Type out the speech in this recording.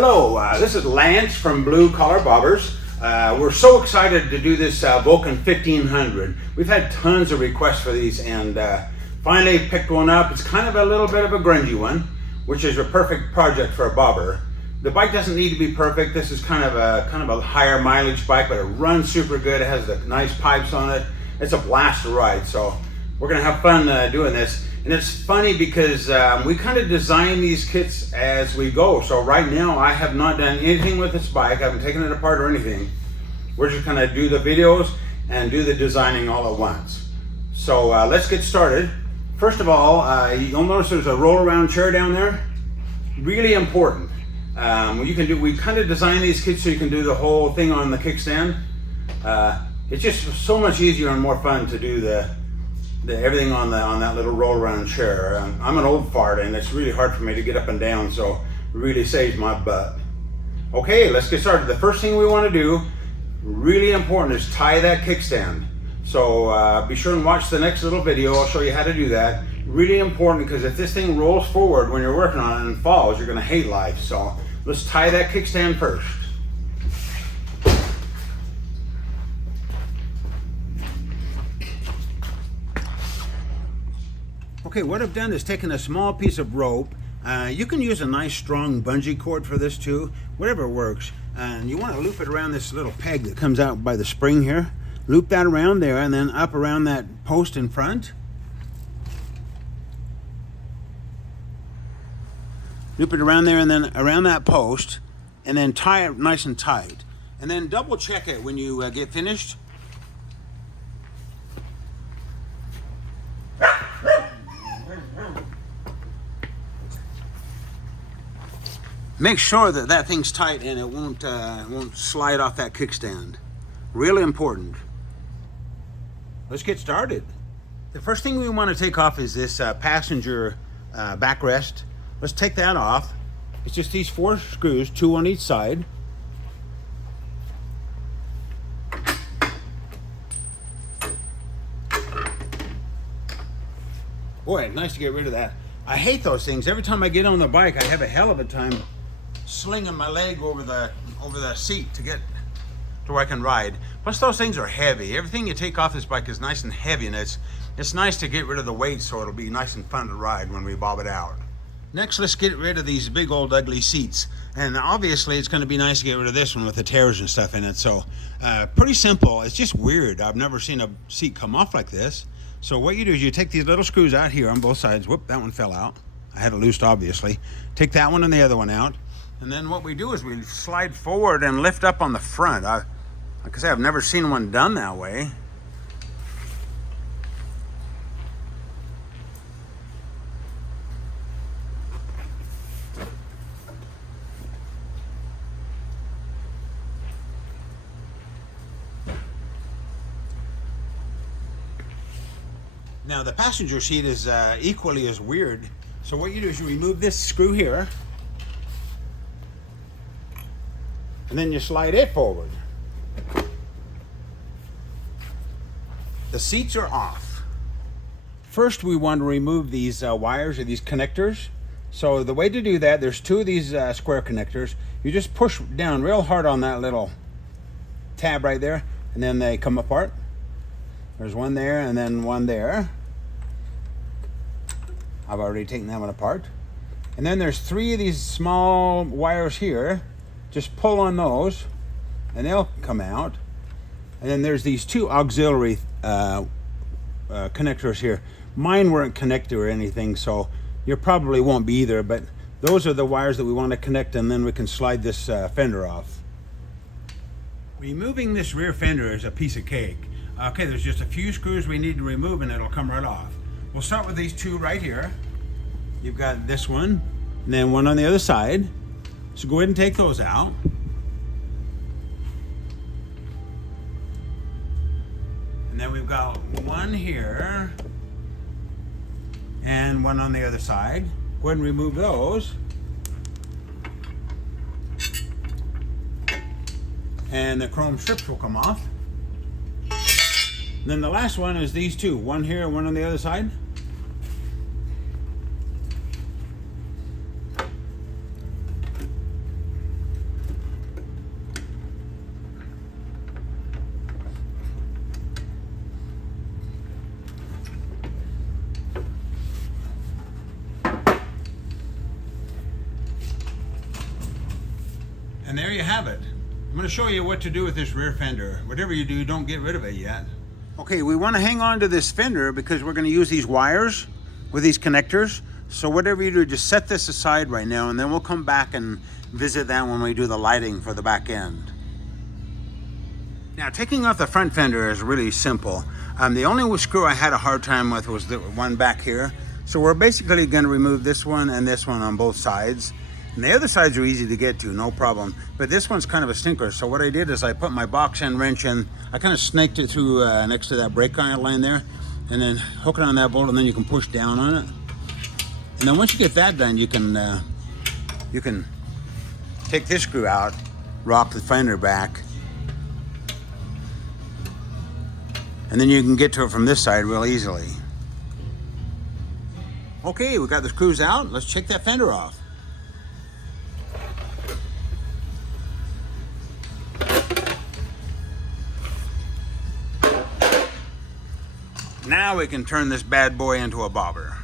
Hello, this is Lance from Blue Collar Bobbers. We're so excited to do this Vulcan 1500. We've had tons of requests for these and finally picked one up. It's kind of a little bit of a grungy one, which is a perfect project for a bobber. The bike doesn't need to be perfect. This is kind of a higher mileage bike, but it runs super good. It has the nice pipes on it. It's a blast to ride, so we're gonna have fun doing this. And it's funny because we kind of design these kits as we go. So right now I have not done anything with this bike. I haven't taken it apart or anything. We're just gonna do the videos and do the designing all at once. So let's get started. First of all, you'll notice there's a roll around chair down there. Really important. We kind of design these kits so you can do the whole thing on the kickstand. It's just so much easier and more fun to do everything on that little roll around chair. I'm an old fart and it's really hard for me to get up and down, so it really saves my butt. Okay, let's get started. The first thing we want to do, really important, is tie that kickstand. So be sure and watch the next little video. I'll show you how to do that. Really important, because if this thing rolls forward when you're working on it and falls, you're going to hate life. So let's tie that kickstand first. Okay, what I've done is taken a small piece of rope. You can use a nice strong bungee cord for this too, whatever works. And you want to loop it around this little peg that comes out by the spring here. Loop that around there and then up around that post in front. Loop it around there and then around that post, and then tie it nice and tight. And then double check it when you get finished. Make sure that that thing's tight and it won't slide off that kickstand. Really important. Let's get started. The first thing we want to take off is this passenger backrest. Let's take that off. It's just these 4 screws, 2 on each side. Boy, it's nice to get rid of that. I hate those things. Every time I get on the bike, I have a hell of a time slinging my leg over the seat to get to where I can ride. Plus those things are heavy. Everything you take off this bike is nice and heavy, and it's nice to get rid of the weight so it'll be nice and fun to ride when we bob it out. Next, let's get rid of these big old ugly seats. And obviously it's going to be nice to get rid of this one with the tears and stuff in it. So pretty simple. It's just weird. I've never seen a seat come off like this. So what you do is you take these little screws out here on both sides. Whoop, that one fell out. I had it loosed, obviously. Take that one and the other one out. And then what we do is we slide forward and lift up on the front. Like I say, I've never seen one done that way. Now the passenger seat is equally as weird. So what you do is you remove this screw here, and then you slide it forward. The seats are off. First we want to remove these wires or these connectors. So the way to do that, there's 2 of these square connectors. You just push down real hard on that little tab right there, and then they come apart. There's one there and then one there. I've already taken that one apart. And then there's 3 of these small wires here. Just pull on those and they'll come out. And then there's these 2 auxiliary connectors here. Mine weren't connected or anything, so you probably won't be either, but those are the wires that we want to connect, and then we can slide this fender off. Removing this rear fender is a piece of cake. Okay, there's just a few screws we need to remove and it'll come right off. We'll start with these 2 right here. You've got this one and then one on the other side. So go ahead and take those out. And then we've got one here and one on the other side. Go ahead and remove those. And the chrome strips will come off. And then the last one is these 2, one here and one on the other side. there you have it. I'm going to show you what to do with this rear fender. Whatever you do, don't get rid of it yet. Okay, we want to hang on to this fender because we're going to use these wires with these connectors. So whatever you do, just set this aside right now, and then we'll come back and visit that when we do the lighting for the back end. Now, taking off the front fender is really simple. The only screw I had a hard time with was the one back here. So we're basically going to remove this one and this one on both sides. And the other sides are easy to get to, no problem. But this one's kind of a stinker. So what I did is I put my box end wrench in. I kind of snaked it through next to that brake line there, and then hook it on that bolt, and then you can push down on it. And then once you get that done, you can take this screw out, rock the fender back, and then you can get to it from this side real easily. Okay, we got the screws out. Let's check that fender off. Now we can turn this bad boy into a bobber.